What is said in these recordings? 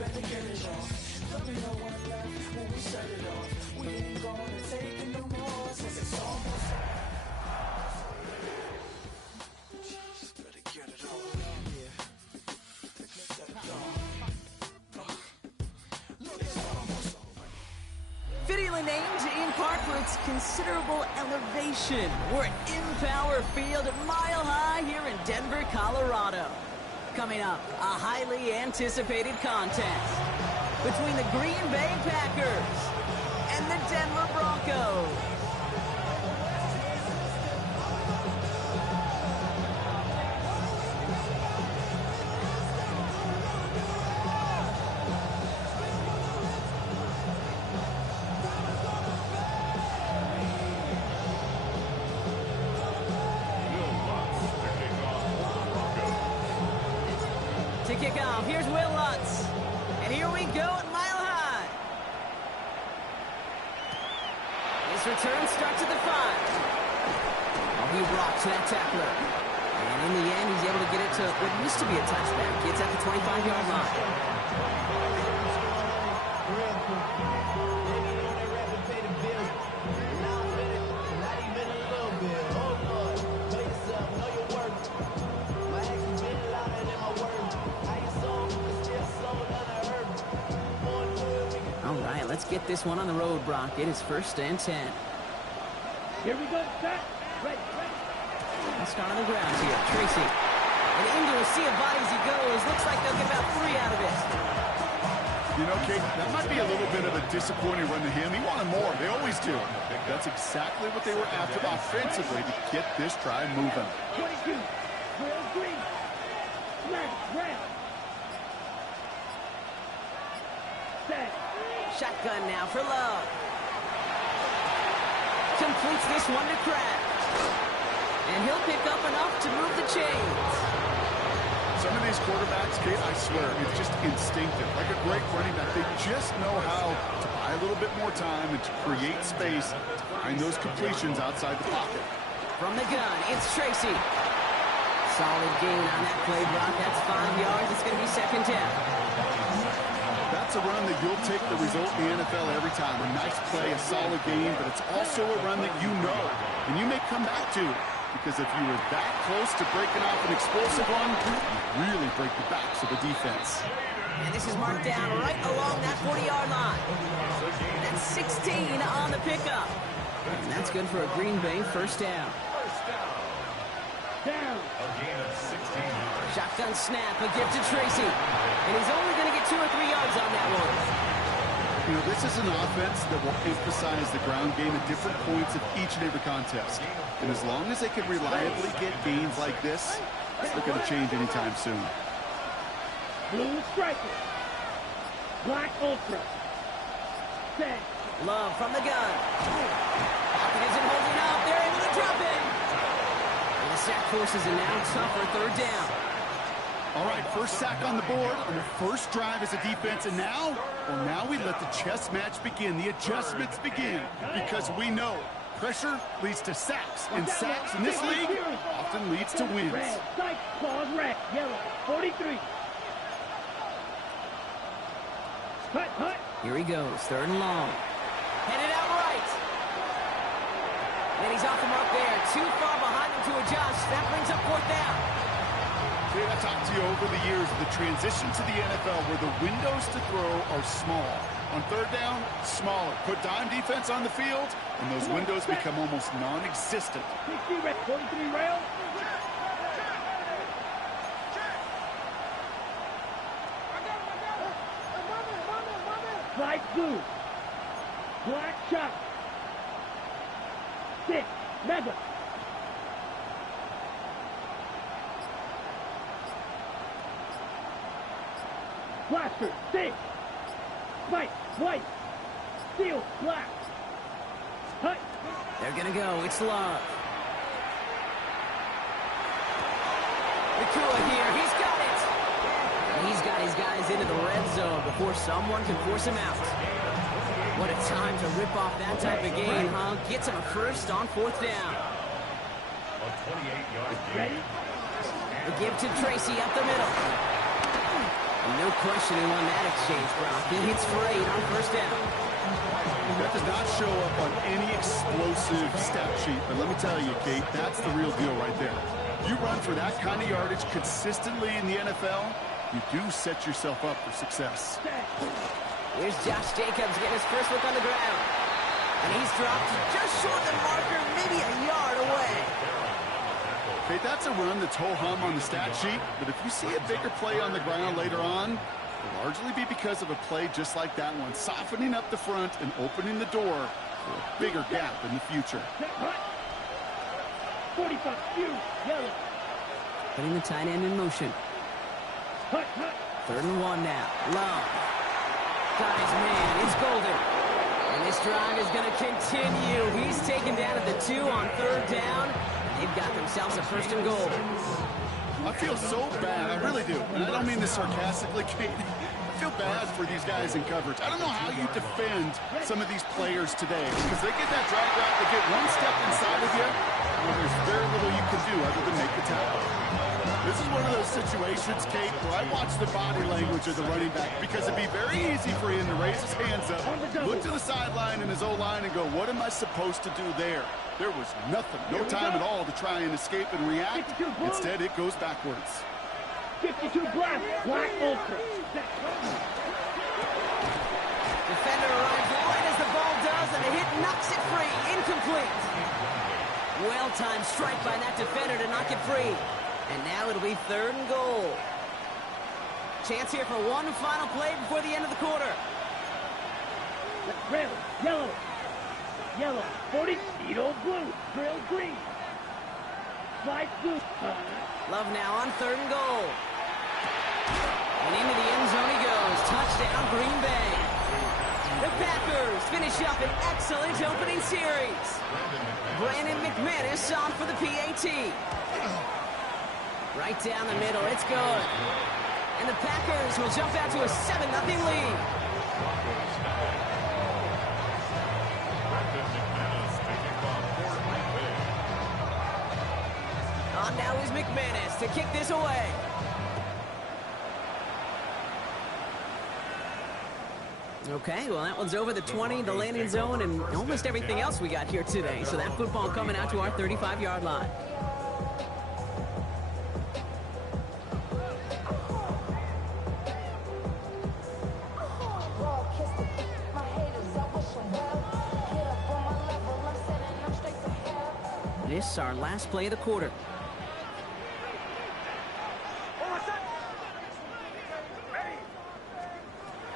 better get it off. There'll be no one left when we shut it off. We ain't gonna take it no more, since it's almost just better get it off. Yeah. Get it off. Look, it's almost over. Fittingly named in part for its considerable elevation. We're at Empower Field at Mile High here in Denver, Colorado. Coming up, a highly anticipated contest between the Green Bay Packers and the Denver Broncos. To kick off, here's Will Lutz. And here we go at Mile High. His return starts at the 5. Oh, he rocks that tackler. And in the end, he's able to get it to what used to be a touchback. Gets at the 25-yard line. Let's get this one on the road, Brock. It is 1st and 10. Here we go, set. Ready. Let's start on the ground here. Tracy. And into a sea of bodies he goes. Looks like they'll get about 3 out of it. You know, Kate, that might be a little bit of a disappointing run to him. He wanted more. They always do. That's exactly what they were after offensively to get this drive moving. 22. Will Green. Red. Set. Shotgun now for Love. Completes this one to Kraft. And he'll pick up enough to move the chains. Some of these quarterbacks, Kate, I swear, it's just instinctive. Like a great running back, they just know how to buy a little bit more time and to create space to find those completions outside the pocket. From the gun, it's Tracy. Solid gain on that play, Brock. That's 5 yards. It's going to be 2nd down. That's a run that you'll take the result in the NFL every time. A nice play, a solid game, but it's also a run that you know and you may come back to, because if you were that close to breaking off an explosive one, you really break the backs of the defense. And this is marked down right along that 40-yard line. That's 16 on the pickup. And that's good for a Green Bay 1st down. Down. Shotgun snap, a gift to Tracy. And he's only going to get 2 or 3 yards on that one. You know, this is an offense that will emphasize the ground game at different points of each and every contest. And as long as they can reliably get gains like this, it's not going to change anytime soon. Blue striker. Black ultra. Set. Love from the gun. Pocket isn't holding up. They're able to drop it. And the sack forces a now tougher 3rd down. All right, 1st sack on the board on the 1st drive as a defense, and now we let the chess match begin, the adjustments begin, because we know pressure leads to sacks, and sacks in this league often leads to wins. Red, sight, claws, red, yellow, 43. Hut. Here he goes, 3rd and long. Headed out right. And he's off the mark there, too far behind him to adjust. That brings up 4th down. Jay, I talked to you over the years of the transition to the NFL where the windows to throw are small. On 3rd down, smaller. Put dime defense on the field, and those windows become almost non-existent. 60 red, 43 rail. Light blue. Black shot. 6. Mega. Blaster, 6. White, steel, black. Hut. They're gonna go, it's Love. Nakua here, he's got it! And he's got his guys into the red zone before someone can force him out. What a time to rip off that type of game, huh? Gets him a 1st on 4th down. A 28-yard gain. Ready? The give to Tracy up the middle. No question who won that exchange, Brock. He hits for 8 on first down. That does not show up on any explosive stat sheet, but let me tell you, Kate, that's the real deal right there. You run for that kind of yardage consistently in the NFL, you do set yourself up for success. Here's Josh Jacobs getting his first look on the ground. And he's dropped just short of the marker, maybe a yard away. Okay, that's a run that's ho-hum on the stat sheet, but if you see a bigger play on the ground later on, it'll largely be because of a play just like that one, softening up the front and opening the door for a bigger gap in the future. 45, yellow. Putting the tight end in motion. Hut. 3rd and 1 now. Love. Got his man. It's Golden. And this drive is going to continue. He's taken down at the 2 on 3rd down. They've got themselves a 1st and goal. I feel so bad. I really do. And I don't mean this sarcastically, Kate. I feel bad for these guys in coverage. I don't know how you defend some of these players today because they get that drag route, they get one step inside of you, and there's very little you can do other than make the tackle. This is one of those situations, Kate, where I watch the body language of the running back because it'd be very easy for him to raise his hands up, look to the sideline in his O-line and go, what am I supposed to do there? There was nothing, no time at all to try and escape and react. Instead, it goes backwards. 52 black ultra. Defender arrives right as the ball does, and the hit knocks it free. Incomplete. Well-timed strike by that defender to knock it free. And now it'll be 3rd and goal. Chance here for one final play before the end of the quarter. Red, yellow, 40, Edo blue, drill green. Slide blue. Love now on 3rd and goal. And into the end zone he goes. Touchdown, Green Bay. The Packers finish up an excellent opening series. Brandon McManus on for the PAT. Right down the middle, it's good. And the Packers will jump out to a 7-0 lead. On now is McManus to kick this away. Okay, well, that one's over the 20, the landing zone, and almost everything else we got here today. So that football coming out to our 35-yard line. This is our last play of the quarter.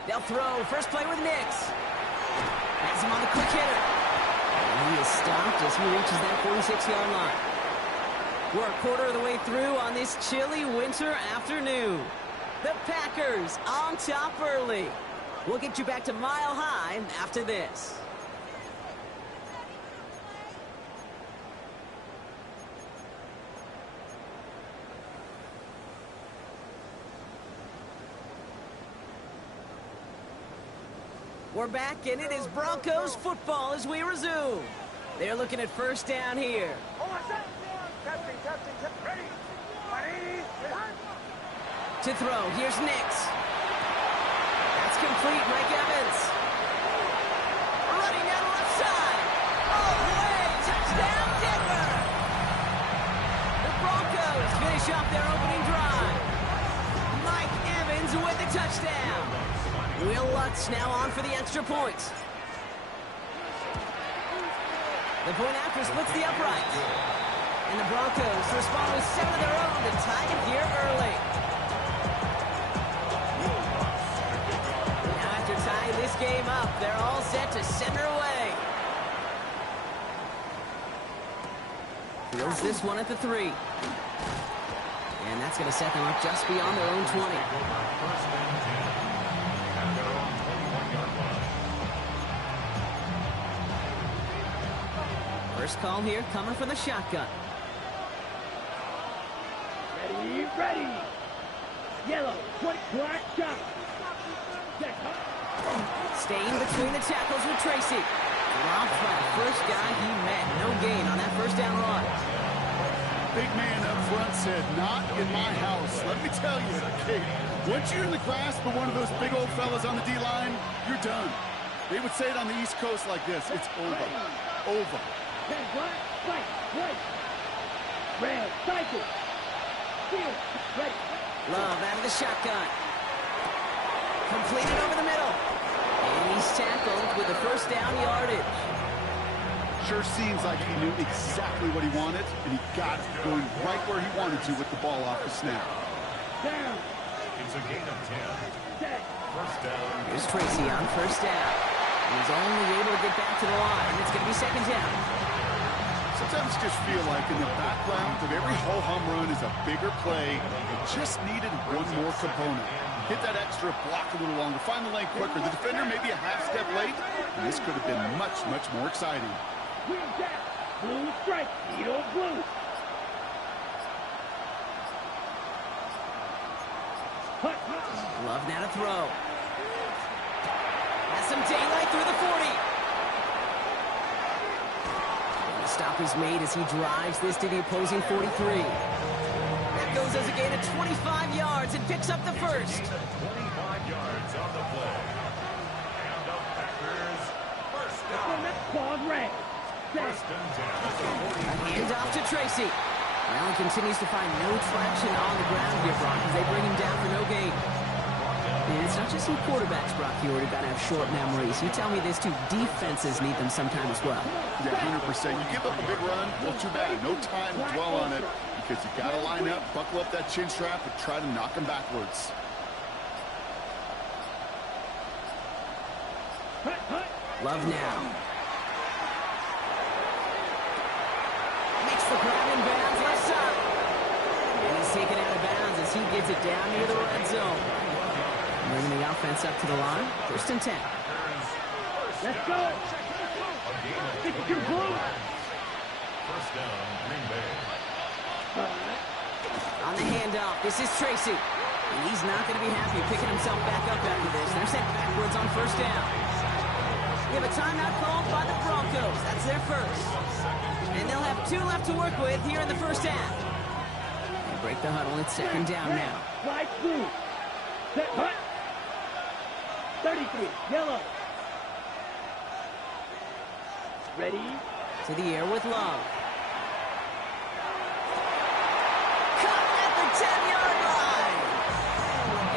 They'll throw. First play with Nix. Has him on the quick hitter. And he is stopped as he reaches that 46-yard line. We're a quarter of the way through on this chilly winter afternoon. The Packers on top early. We'll get you back to Mile High after this. We're back, and it is Broncos football as we resume. They're looking at first down here. To throw, here's Nix. That's complete, Mike Evans. Running down the left side. All the way, touchdown, Denver. The Broncos finish off their opening drive. Mike Evans with the touchdown. Will Lutz now on for the extra point. The point after splits the upright. And the Broncos respond with 7 of their own to tie it here early. Now after tying this game up, they're all set to send her away. Fields this one at the 3. And that's going to set them up just beyond their own 20. First call here, coming from the shotgun. Ready. Yellow, black shot. Staying between the tackles with Tracy. Dropped by the first guy he met. No gain on that first down run. big man up front said, "Not in my house." Let me tell you, okay, once you're in the grasp of one of those big old fellas on the D-line, you're done. They would say it on the East Coast like this: it's over. Over. 10 block, fight, right. Rail, cycle. Field, ready. Love out of the shotgun. Completed over the middle. And he's tackled with the first down yardage. Sure seems like he knew exactly what he wanted, and he got it, going right where he wanted to with the ball off the snap. Down. It's a gain of 10. Set. First down. Here's Tracy on first down. He's only able to get back to the line. It's going to be second down. Sometimes just feel like in the background of every ho-hum run is a bigger play. It just needed one more component. Hit that extra block a little longer. Find the lane quicker. The defender maybe a half step late, and this could have been much, much more exciting. Green jack. Blue stripe. Needle blue. Hut, hut. Love now to throw. Has some daylight through the 40. And the stop is made as he drives this to the opposing 43. That goes as a gain of 25 yards and picks up the first. 25 yards on the play. And the Packers first down. Quad red. Set. First and 10. A handoff to Tracy. Allen continues to find no traction on the ground here, Brock, as they bring him down for no gain. And it's not just some quarterbacks, Brock, you already got to have short memories. You tell me this, too. Defenses need them sometime as well. Yeah, 100%. You give up a big run, well, too bad. No time to dwell on it because you got to line up, buckle up that chin strap, and try to knock him backwards. Hut, hut. Love now. Makes the grab in bounds left side. And he's taken out of bounds as he gets it down near the red zone. Bringing the offense up to the line. First and 10. Let's go. 52 blue. First down, Green Bay. On the handoff, this is Tracy. And he's not going to be happy picking himself back up after this. They're sent backwards on first down. We have a timeout called by the Broncos. That's their first. And they'll have 2 left to work with here in the first half. They break the huddle. It's second down now. Slide blue. Set, hut. 33, yellow. Ready? To the air with Love. Caught at the 10-yard line.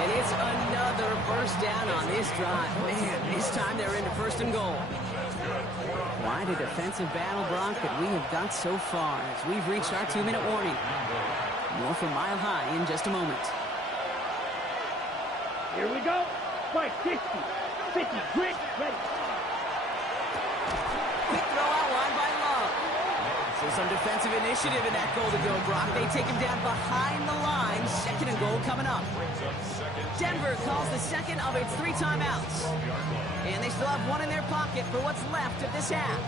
And it's another first down on this drive. Man, this time they're into first and goal. Quite a defensive battle, Brock, that we have got so far as we've reached our 2-minute warning. More from Mile High in just a moment. Here we go. Fight 50, 50, grit, ready. Quick throw out wide by Love. So some defensive initiative in that goal to go, Brock. They take him down behind the line. Second and goal coming up. Denver calls the second of its 3 timeouts. And they still have 1 in their pocket for what's left of this half.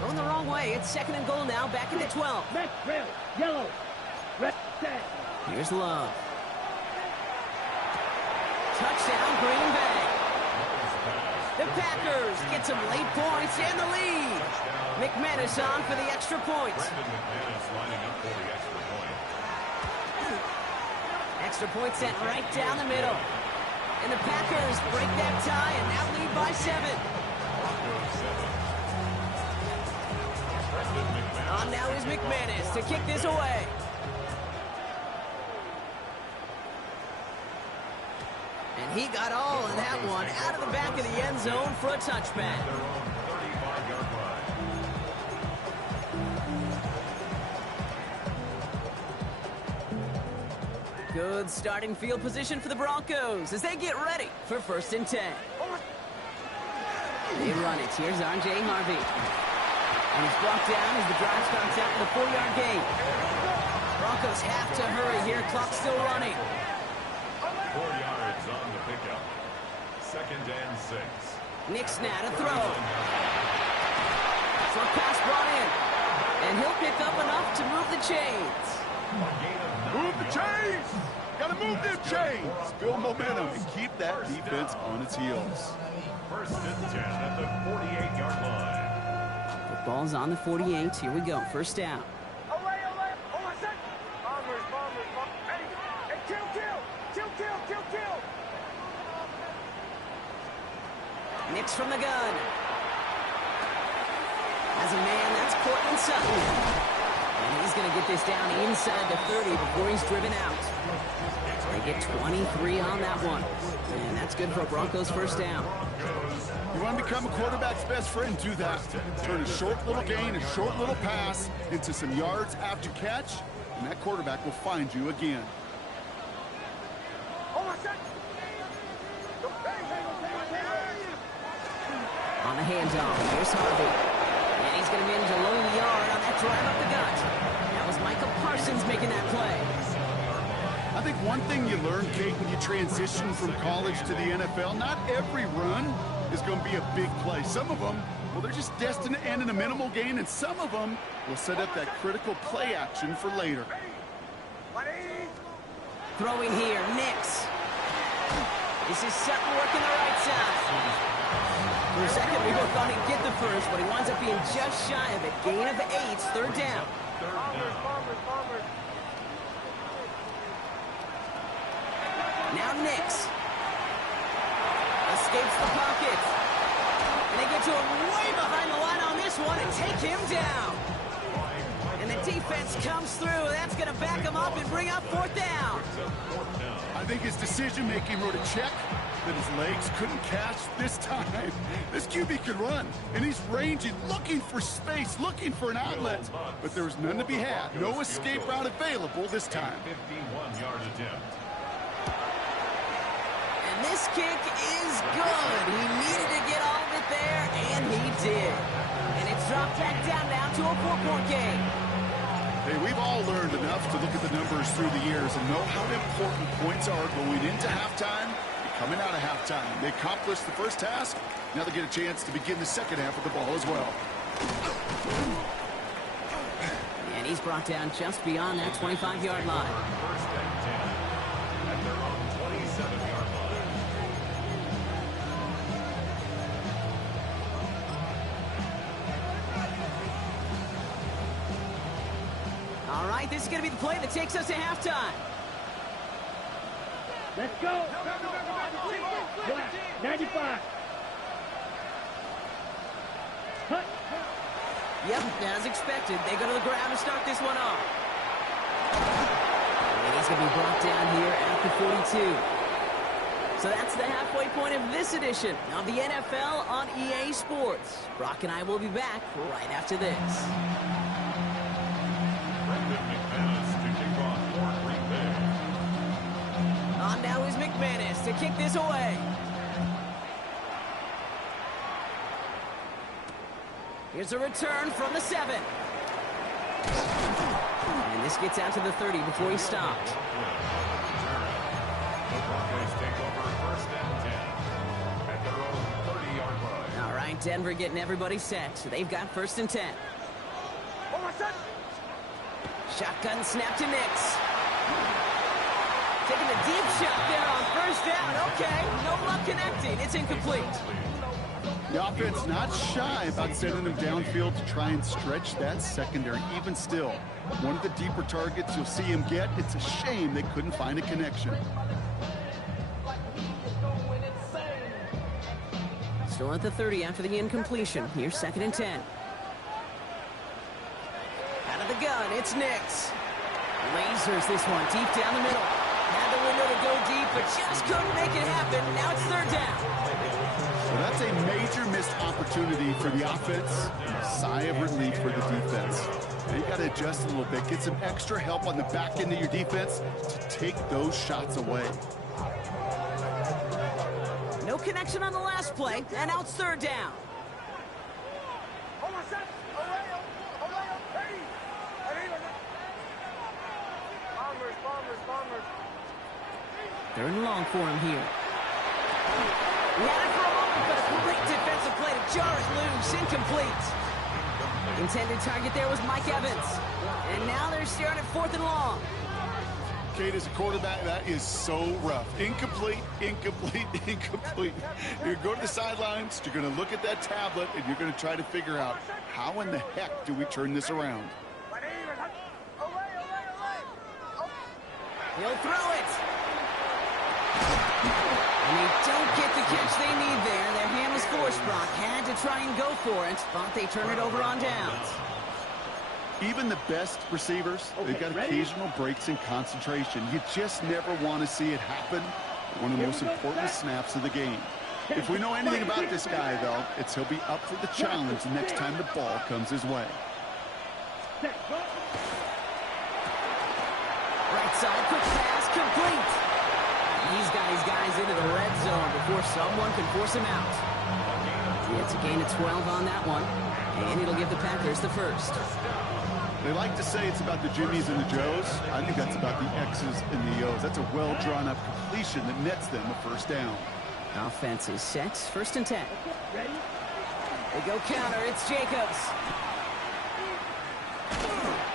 Going the wrong way. It's second and goal now. Back into 12. Left, rail, yellow. Red, set. Here's Love. Touchdown, Green Bay. The Packers get some late points and the lead. McManus on for the extra point. Brandon McManus lining up for the extra point. Extra point sent right down the middle. And the Packers break that tie and now lead by 7. On now is McManus to kick this away. And he got all of that one out of the back of the end zone for a touchback. Their own 35-yard line. Good starting field position for the Broncos as they get ready for first and 10. They run it. Here's R.J. Harvey. And he's brought down as the drive starts out with a 4-yard gain. Broncos have to hurry here. Clock's still running. 4 yards on the pickup. Second and 6. Nick Snad a throw. Short pass brought in. And he'll pick up enough to move the chains. A gain of 9 Move the yards. chains! Got to move them chains, build momentum, and keep that defense on its heels. First and 10 at the 48-yard line. The ball's on the 48. Here we go. First down. Nix from the gun. As a man, that's Cortland Sutton. And he's going to get this down inside the 30 before he's driven out. They get 23 on that one. And that's good for a Broncos first down. You want to become a quarterback's best friend, do that. Turn a short little gain, a short little pass into some yards after catch, and that quarterback will find you again. On the handoff, here's Harvey. And he's going to manage a low yard on that drive up the gut. That was Michael Parsons making that play. I think one thing you learn, Kate, when you transition from college to the NFL, not every run is going to be a big play. Some of them, well, they're just destined to end in a minimal gain, and some of them will set up that critical play action for later. Throwing here, Nix. This is Sutton working the right side. For a second, we both thought he'd get the first, but he winds up being just shy of it. Gain of 8, third down. Now Nix. Escapes the pocket. And they get to him way behind the line on this one and take him down. And the defense comes through. That's going to back him up and bring up fourth down. I think his decision-making wrote a check that his legs couldn't catch this time. This QB can run, and he's ranging, looking for space, looking for an outlet. But there was none to be had. No escape route available this time. 51-yard attempt. And this kick is good. He needed to get all of it there, and he did. And it's dropped back down now to a 4-point game. Hey, we've all learned enough to look at the numbers through the years and know how important points are going into halftime and coming out of halftime. They accomplished the first task. Now they get a chance to begin the second half of the ball as well. And he's brought down just beyond that 25-yard line. First and 10 at their own 27-yard line. All right, this is going to be the play that takes us to halftime. Let's go. 95. Hut. Yep, as expected, they go to the ground to start this one off. And he's going to be brought down here at the 42. So that's the halfway point of this edition of the NFL on EA Sports. Brock and I will be back right after this. Brendan McManus to kick off for Green Bay. On now is McManus to kick this away. Here's a return from the 7. And this gets out to the 30 before he stopped. The Broncos take over first and 10 at their own 30-yard line. All right, Denver getting everybody set. So they've got first and 10. Shotgun snap to Nix. Taking a deep shot there on first down. Okay, no luck connecting. It's incomplete. The offense not shy about sending them downfield to try and stretch that secondary. Even still, one of the deeper targets you'll see him get, it's a shame they couldn't find a connection. Still at the 30 after the incompletion. Here's second and 10. Out of the gun, it's Nix. Lasers this one deep down the middle. Had the window to go deep, but just couldn't make it happen. Now it's third down. So that's a major missed opportunity for the offense. Sigh of relief for the defense. Now you got to adjust a little bit. Get some extra help on the back end of your defense to take those shots away. No connection on the last play, and now it's third down. Third and long for him here. He had it for a moment, but a great defensive play to jar it loose. Incomplete. Intended target there was Mike Evans. And now they're staring at fourth and long. Kate, as a quarterback, that is so rough. Incomplete, incomplete, incomplete. You're going to go to the sidelines, you're going to look at that tablet, and you're going to try to figure out how in the heck do we turn this around. He'll throw it. And they don't get the catch they need there. Their hand was forced, Brock. Had to try and go for it, but they turn it over on downs. Even the best receivers, they've got occasional breaks in concentration. You just never want to see it happen. One of the most important snaps of the game. If we know anything about this guy, though, it's he'll be up for the challenge the next time the ball comes his way. Right side, quick pass, complete. He's got his guys into the red zone before someone can force him out. Yeah, it's a gain of 12 on that one, and it'll give the Packers the first. They like to say it's about the Jimmies and the Joes. I think that's about the X's and the O's. That's a well-drawn-up completion that nets them a first down. Offense is set, 1st and 10. They go counter, it's Jacobs.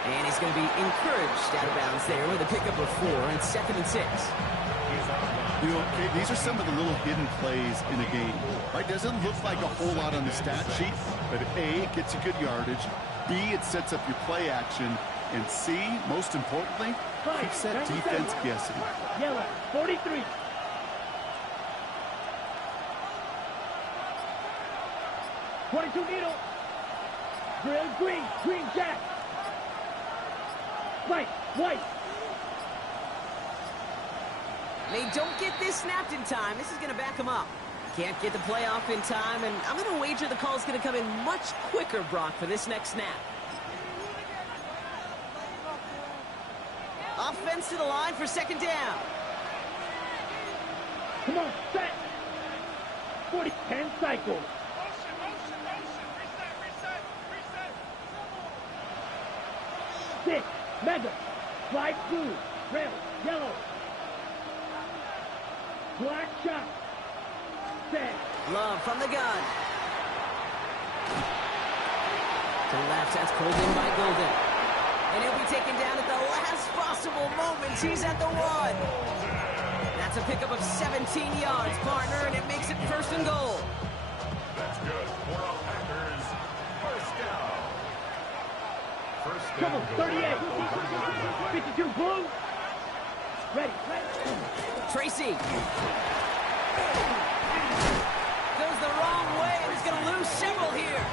And he's going to be encouraged out of bounds there with a pickup of 4 and 2nd and 6. You know, Kate, these are some of the little hidden plays in a game. Right? Doesn't look like a whole lot on the stat sheet, but A, it gets you good yardage. B, it sets up your play action. And C, most importantly, keeps that defense guessing. Yellow, 43. Needle. Drill, green jack. White. They don't get this snapped in time. This is going to back them up. Can't get the play off in time, and I'm going to wager the call is going to come in much quicker, Brock, for this next snap. Offense to the line for 2nd down. Come on, set. 40, 10 cycles. Reset. Mega. Fly blue. Red. Yellow. Black shot. Set. Love from the gun. To the left, that's pulled in by Golden. And he'll be taken down at the last possible moment. He's at the 1. That's a pickup of 17 yards, partner, and it makes it 1st and goal. That's good for the Packers. First down. Come on, 38. 52 blue. Ready. Tracy. Goes the wrong way, and he's going to lose several here.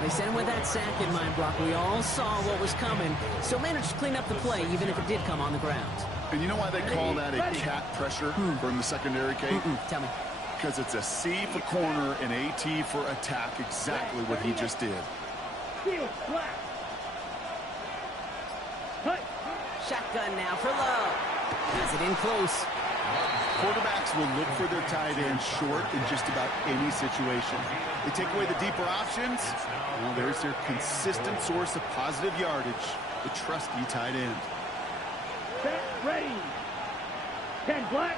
They sent him with that sack in mind, Brock. We all saw what was coming, so managed to clean up the play, even if it did come on the ground. And you know why they call that a cat pressure from the secondary, Kate? Tell me. Because it's a C for corner and a T for attack, exactly what he just did. Steel, black. Shotgun now for Love. Has it in close. Quarterbacks will look for their tight end short in just about any situation. They take away the deeper options. Well, there's their consistent source of positive yardage, the trusty tight end. Set, ready. 10 black.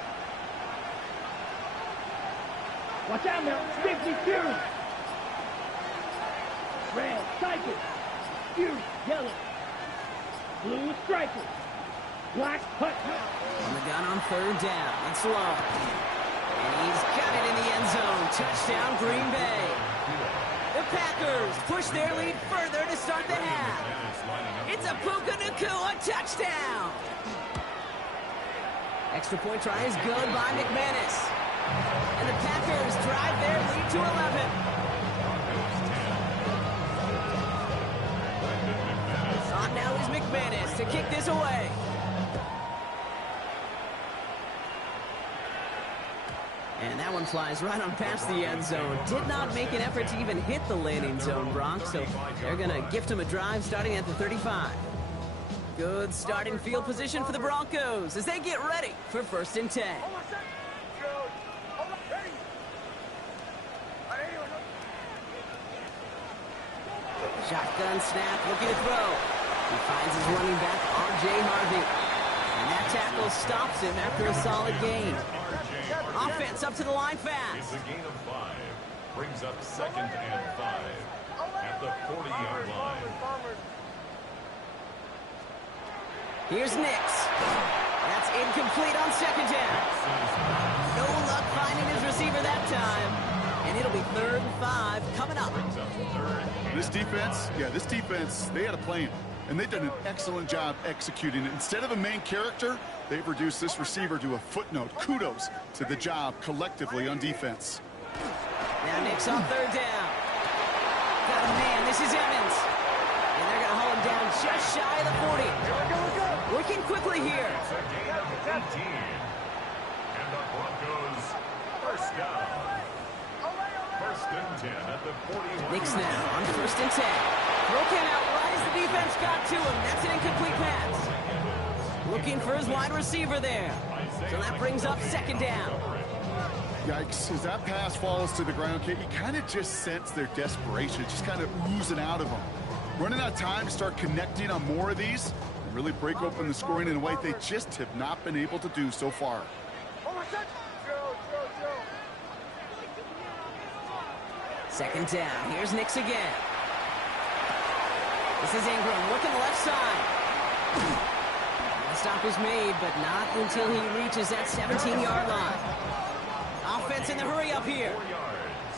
Watch out now. 50 Fury. Red, cycle. Fury, yellow. Blue, striker. Black, hut. On the gun on 3rd down. It's Love. And he's got it in the end zone. Touchdown, Green Bay. The Packers push their lead further to start the half. It's a Puka Nacua touchdown. Extra point try is good by McManus. And the Packers drive their lead to 11. On now is McManus to kick this away. And that one flies right on past the end zone. Did not make an effort to even hit the landing zone, Bronx, so they're going to gift him a drive starting at the 35. Good starting field position for the Broncos as they get ready for 1st and 10. Shotgun snap, looking to throw. He finds his running back, R.J. Harvey. And that tackle stops him after a solid gain. Offense up to the line fast. It's a gain of 5. Brings up 2nd and 5 at the 40-yard line. Here's Nix. That's incomplete on second down. No luck finding his receiver that time. And it'll be 3rd and 5 coming up. This defense, they had a plan. And they've done an excellent job executing it. Instead of a main character, they've reduced this receiver to a footnote. Kudos to the job collectively on defense. Now Nix on 3rd down. Got a man. This is Evans. And they're going to haul him down just shy of the 40. Working quickly here. Gain of 18. And the Broncos first down. 1st and 10 at the 41. Nix now on 1st and 10. Broken out right as the defense got to him. That's an incomplete pass. Looking for his wide receiver there. So that brings up 2nd down. Yikes, as that pass falls to the ground, Kate, you kind of just sense their desperation. It's just kind of oozing out of them. Running out of time to start connecting on more of these and really break open the scoring in a way they just have not been able to do so far. 2nd down. Here's Nix again. This is Ingram looking left side. The stop was made, but not until he reaches that 17-yard line. Offense in the hurry up here. 4 yards.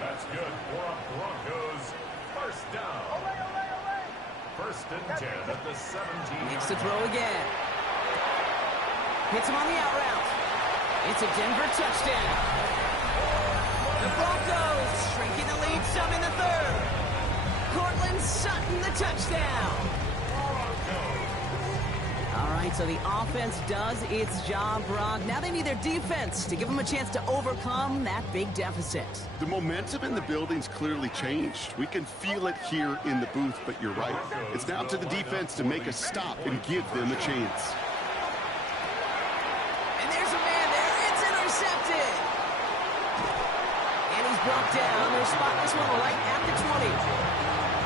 That's good for a Broncos first down. 1st and 10 at the 17. Nix to throw again. Hits him on the out route. It's a Denver touchdown. The Broncos shrinking the lead some in the 3rd. Cortland Sutton the touchdown. All right, so the offense does its job, Brock. Now they need their defense to give them a chance to overcome that big deficit. The momentum in the building's clearly changed. We can feel it here in the booth, but you're right. It's now up to the defense to make a stop and give them a chance. And there's a man there. It's intercepted. And he's brought down. They'll spot this one right at the 20.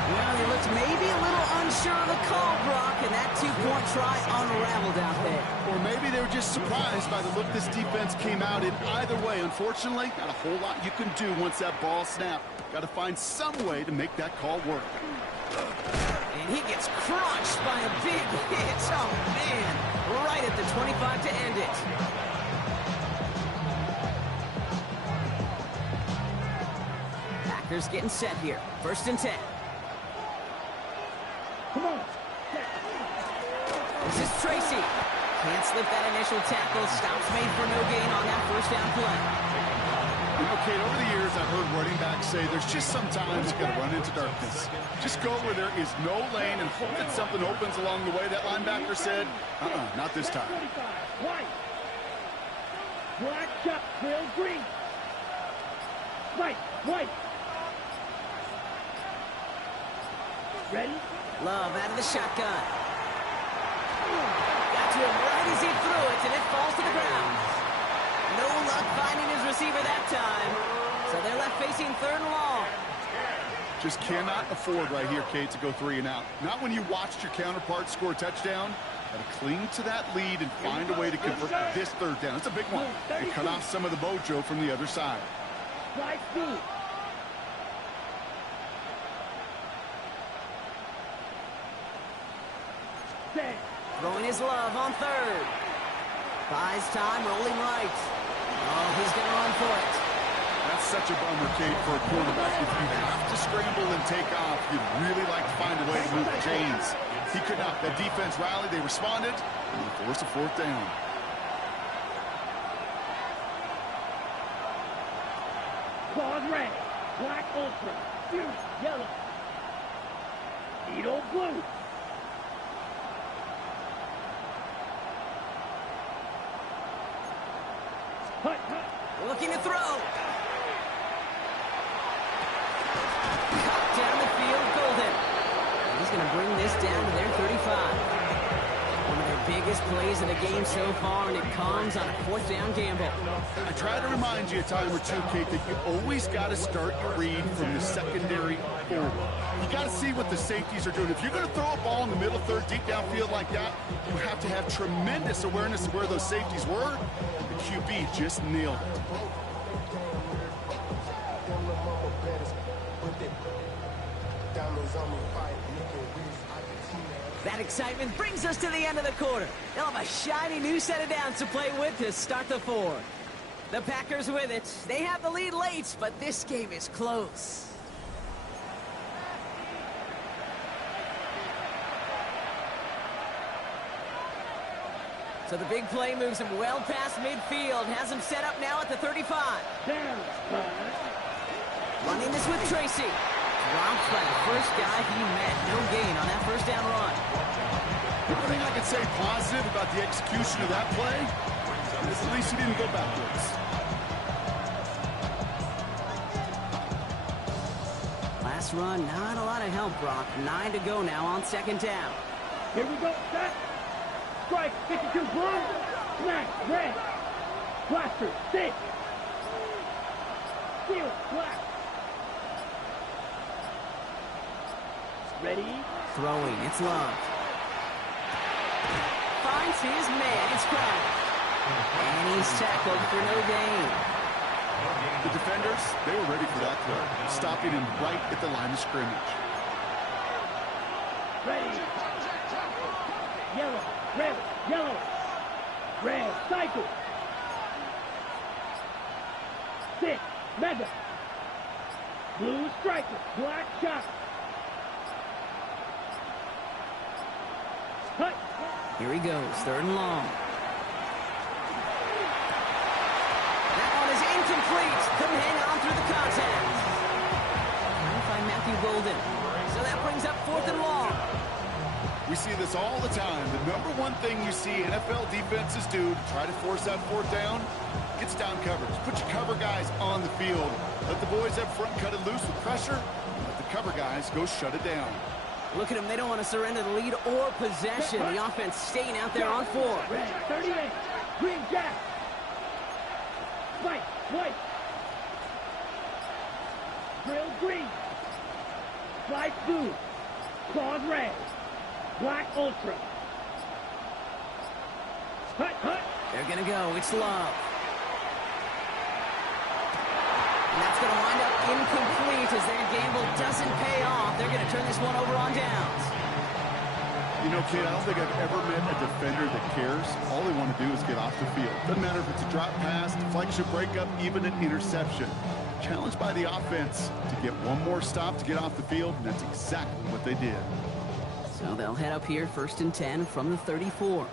Well, he looked maybe a little unsure of the call, Brock, and that 2-point try unraveled out there. Or maybe they were just surprised by the look this defense came out in. Either way, unfortunately, not a whole lot you can do once that ball snapped. Got to find some way to make that call work. And he gets crushed by a big hit. Oh, man. Right at the 25 to end it. Packers getting set here. 1st and 10. Come on. This is Tracy. Can't slip that initial tackle. Stops made for no gain on that 1st down play. You know, Kate, over the years, I've heard running backs say there's just sometimes you got to run into darkness. Just go where there is no lane and hope that something opens along the way. That linebacker said, not this time. White. Black, chuck, trail, green. White. Ready? Love out of the shotgun. Got to him right as he threw it, and it falls to the ground. No luck finding his receiver that time. So they're left facing 3rd and long. Just cannot afford right here, Kate, to go 3 and out. Not when you watched your counterpart score a touchdown. Got to cling to that lead and find a way to convert this 3rd down. It's a big one. And cut off some of the mojo from the other side. Slide speed. Set. Throwing his love on 3rd. Buys time, rolling right. Oh, he's going to run for it. That's such a bummer, Kate, for a quarterback. If you have to scramble and take off, you'd really like to find a way to move the chains. He could not. That defense rallied. They responded. And they forced a 4th down. Claws red. Black ultra. Fuse yellow. Needle blue. Hut. Looking to throw. Cut down the field, Golden. He's going to bring this down to their 35. One of their biggest plays of the game so far, and it comes on a 4th down gamble. I try to remind you a time or two, Kate, that you always got to start your read from the secondary forward. You got to see what the safeties are doing. If you're going to throw a ball in the middle 3rd, deep downfield like that, you have to have tremendous awareness of where those safeties were. The QB just nailed it. That excitement brings us to the end of the quarter. They'll have a shiny new set of downs to play with to start the fourth. The Packers with it. They have the lead late, but this game is close. So the big play moves him well past midfield. Has him set up now at the 35. Down. Running this with Tracy. Drops by the first guy he met. No gain on that first down run. The only thing I can say positive about the execution of that play is at least he didn't go backwards. Last run, not a lot of help, Brock. 9 to go now on second down. Here we go. Set. Strike. 52. Blue. Smack. Red. Blaster. 6. Steal. Black. Ready? Throwing. It's Love. Finds his man. It's Crowder. And he's tackled for no gain. The defenders, they were ready for that play, stopping him right at the line of scrimmage. Ready. Yellow. Red. Yellow. Red. Cycle. 6. Mega. Blue striker. Black shot. Cut. Here he goes. Third and long. That one is incomplete. Couldn't hang on through the contact. Trying to find Matthew Golden. So that brings up fourth and long. We see this all the time. The number one thing you see NFL defenses do to try to force that fourth down, it's down coverage. Put your cover guys on the field. Let the boys up front cut it loose with pressure. Let the cover guys go shut it down. Look at them. They don't want to surrender the lead or possession. The offense staying out there on 4. Red. 38. Green Jack. White. White. Drill green. Slice blue. Claws red. Black ultra. Hut, hut. They're going to go. It's Love. And that's going to wind up incomplete as their gamble doesn't pay off. They're going to turn this one over on downs. You know, kid, I don't think I've ever met a defender that cares. All they want to do is get off the field. Doesn't matter if it's a drop pass, deflection, breakup, even an interception. Challenged by the offense to get one more stop to get off the field, and that's exactly what they did. So they'll head up here, 1st and 10 from the 34.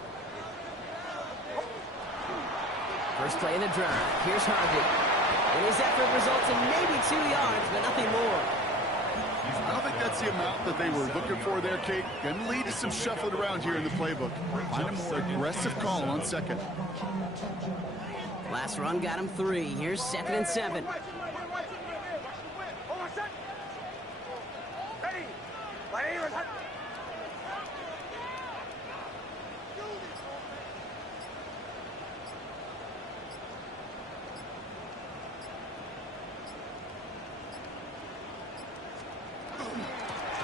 First play in the drive. Here's Harvey. And his effort results in maybe 2 yards, but nothing more. I don't think that's the amount that they were looking for there, Kate. Going to lead to some shuffling around here in the playbook. Find a more aggressive call on second. Last run got him 3. Here's 2nd and 7.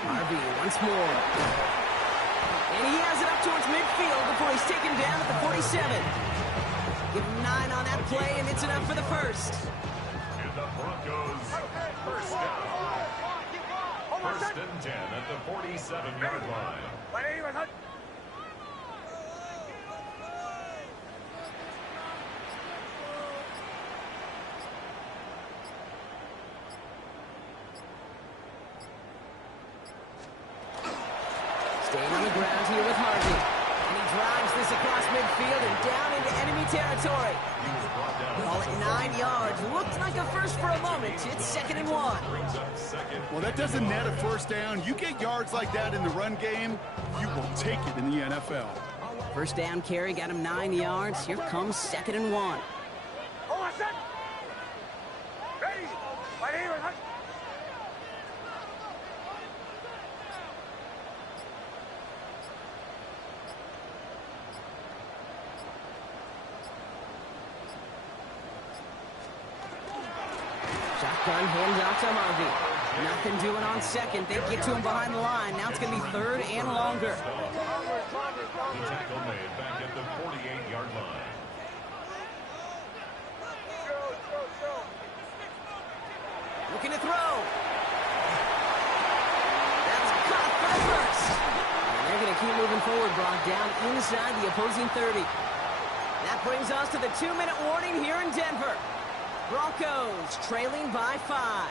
Harvey once more. And he has it up towards midfield before he's taken down at the 47. Give him 9 on that play, and it's enough for the first. And the Broncos first down. 1st and 10 at the 47-yard line. Staying on the ground here with Harvey. And he drives this across midfield and down into enemy territory. He was brought down. Call it 9 yards. Looked like a first for a moment. It's 2nd and 1. Brings up second. Well, that doesn't net a first down. You get yards like that in the run game, you will take it in the NFL. First down carry got him 9 yards. Here comes 2nd and 1. Shotgun hands off to Harvey. Nothing doing on second. They get to him behind the line. Now it's going to be 3rd and longer. The tackle made back at the 48-yard line. Looking to throw. That's caught for the first. And they're going to keep moving forward, Brock, down inside the opposing 30. That brings us to the 2-minute warning here in Denver. Broncos trailing by 5.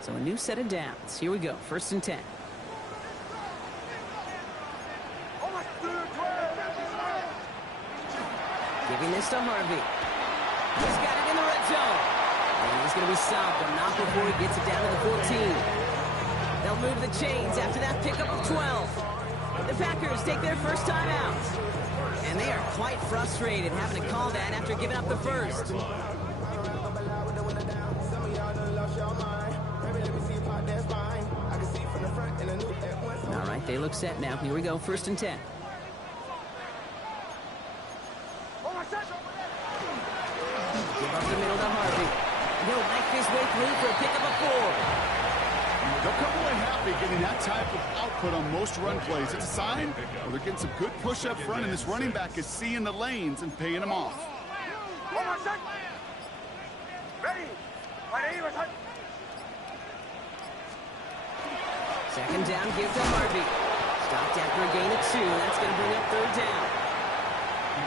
So a new set of downs. Here we go, 1st and 10. Giving this to Harvey. He's got it in the red zone. And he's going to be stopped, but not before he gets it down to the 14. They'll move the chains after that pickup of 12. The Packers take their first time out. And they are quite frustrated having to call that after giving up the first. All right, they look set now. Here we go, 1st and 10. Give up the middle to Harvey. He'll knife his way through for a pickup of 4. They'll come away happy getting that type of output on most run plays. It's a sign where they're getting some good push up front, and this running back is seeing the lanes and paying them off. Second down, give to Harvey. Stopped after a gain of 2. That's going to bring up 3rd down.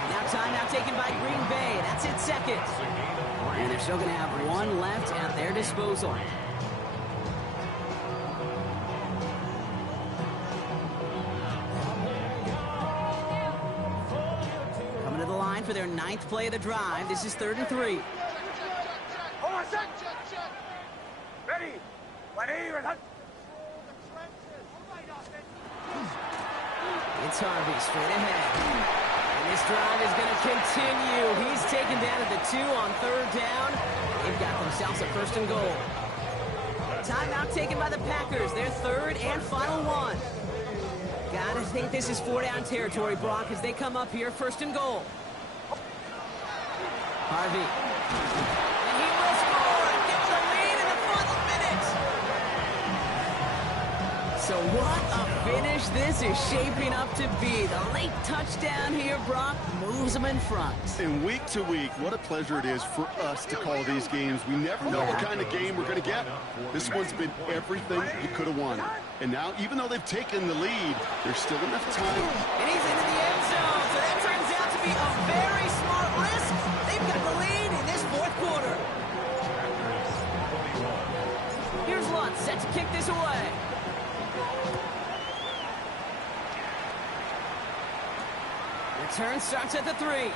Now timeout taken by Green Bay. That's it, 2nd. And they're still going to have 1 left at their disposal. Coming to the line for their 9th play of the drive. This is 3rd and 3. It's Harvey straight ahead. And this drive is going to continue. He's taken down at the 2 on 3rd down. They've got themselves a 1st and goal. Timeout taken by the Packers. Their 3rd and final one. Gotta think this is 4-down territory, Brock, as they come up here, 1st and goal. Harvey. And he will score and get the lead in the final minute. So what a finish this is shaping up to be. The late touchdown here, Brock, moves them in front. And week to week, what a pleasure it is for us to call these games. We never know what kind of game we're going to get. This one's been everything you could have wanted. And now, even though they've taken the lead, there's still enough time. And he's into the end zone, so that turns out to be a very smart risk. They've got the lead in this 4th quarter. Here's Lutz, set to kick this away. Return starts at the 3.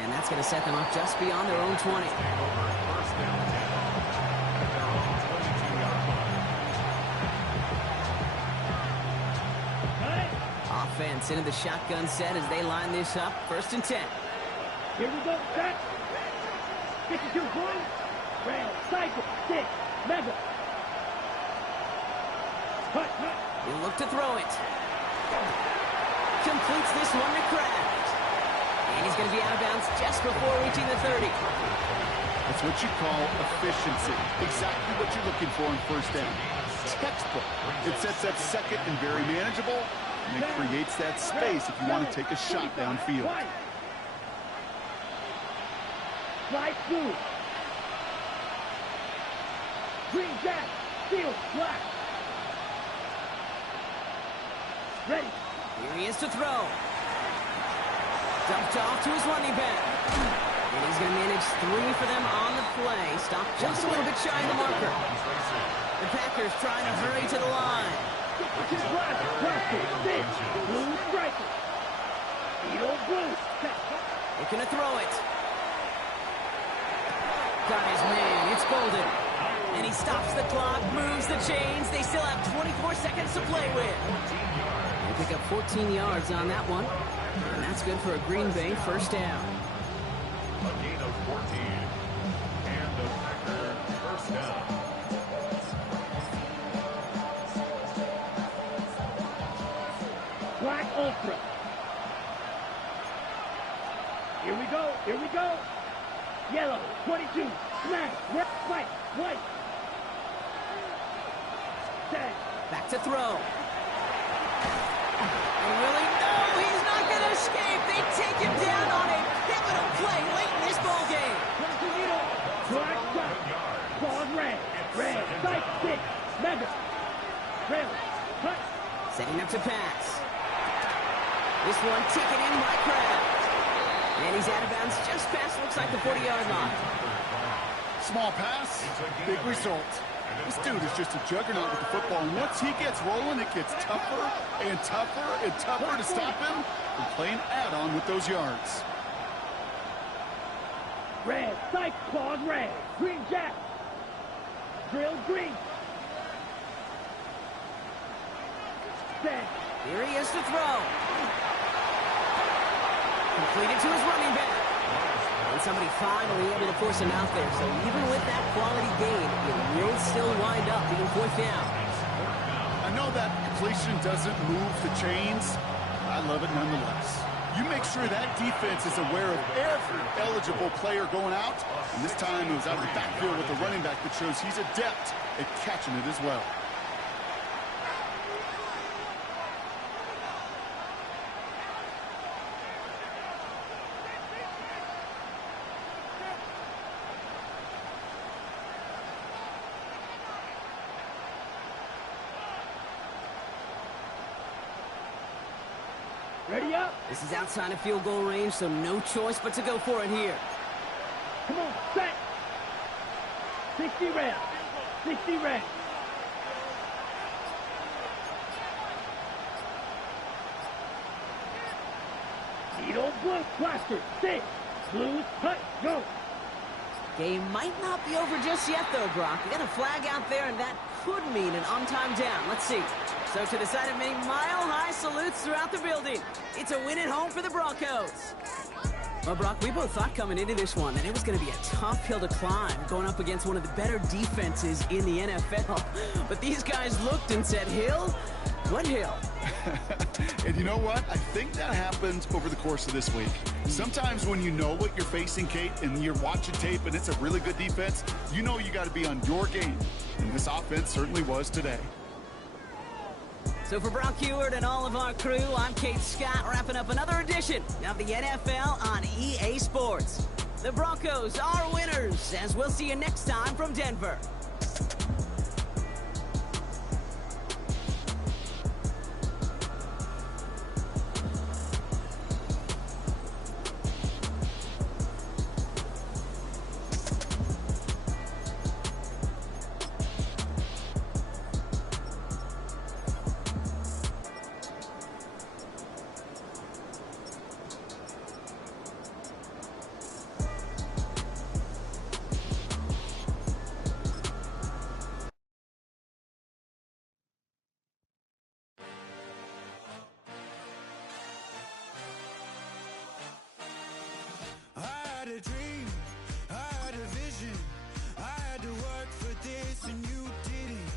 And that's going to set them up just beyond their own 20. Offense into the shotgun set as they line this up. 1st and 10. Here we go, set. 52 points. Rail, cycle, 6, mega. Cut. He'll look to throw it. Completes this one to Kraft. And he's going to be out of bounds just before reaching the 30. That's what you call efficiency. Exactly what you're looking for in 1st down. Textbook. It sets up 2nd and very manageable, and it creates that space if you want to take a shot downfield. Slide through. Green jack, steel, black. Ready. Here he is to throw. Dumped off to his running back. And he's going to manage 3 for them on the play. Stopped just a little bit shy of the marker. The Packers trying to hurry to the line. Looking to throw it. Got his man. It's Golden. And he stops the clock, moves the chains. They still have 24 seconds to play with. They pick up 14 yards on that one. And that's good for a Green Bay 1st down. A gain of 14. And the Packer 1st down. Black Ultra. Here we go. Yellow, 22, smash, red, white. Tag. Back to throw. And really, no, he's not going to escape. They take him down on a pivotal play late in this ball game. Black, Setting up to pass. This one taken in by Kraft. And he's out of bounds just past, looks like the 40-yard line. Small pass, big result. This dude is just a juggernaut with the football, and once he gets rolling, it gets tougher and tougher and tougher to stop him from playing add-on with those yards. Red, Sykes, claws red. Green Jack. Drill green. Set. Here he is to throw. Completed to his running back. And somebody finally able to force him out there. So even with that quality gain, it will still wind up being 4th down. I know that completion doesn't move the chains. I love it nonetheless. You make sure that defense is aware of every eligible player going out. And this time it was out of the backfield with a running back that shows he's adept at catching it as well. Ready up. This is outside of field goal range, so no choice but to go for it here. Come on, set. 60 red. 60 red. Needle blue cluster. 6. Blues cut. Go. Game might not be over just yet, though, Brock. We got a flag out there, and that could mean an on-time down. Let's see. So to the side of many mile-high salutes throughout the building. It's a win at home for the Broncos. Well, Brock, we both thought coming into this one that it was going to be a tough hill to climb going up against one of the better defenses in the NFL. But these guys looked and said, Hill? What hill? And you know what? I think that happens over the course of this week. Sometimes when you know what you're facing, Kate, and you're watching tape and it's a really good defense, you know you got to be on your game. And this offense certainly was today. So for Brock Huard and all of our crew, I'm Kate Scott, wrapping up another edition of the NFL on EA Sports. The Broncos are winners, as we'll see you next time from Denver. I had a dream, I had a vision, I had to work for this and you didn't.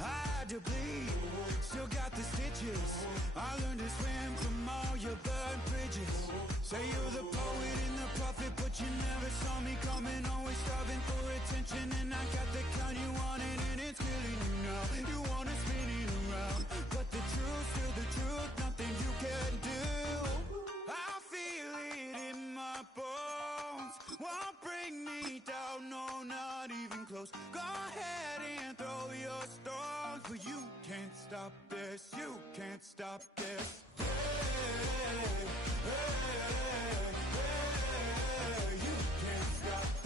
I had to bleed, still got the stitches. I learned to swim from all your burned bridges. Say you're the poet and the prophet, but you never saw me coming. Always starving for attention, and I got the kind you wanted, and it's killing you now. You wanna spin it around, but the truth's still the truth, nothing you can do. I feel it in my bones, won't bring me down, no, not even close. Go ahead and throw your stones, but you can't stop this, you can't stop this. Hey, hey, hey, hey, you can't stop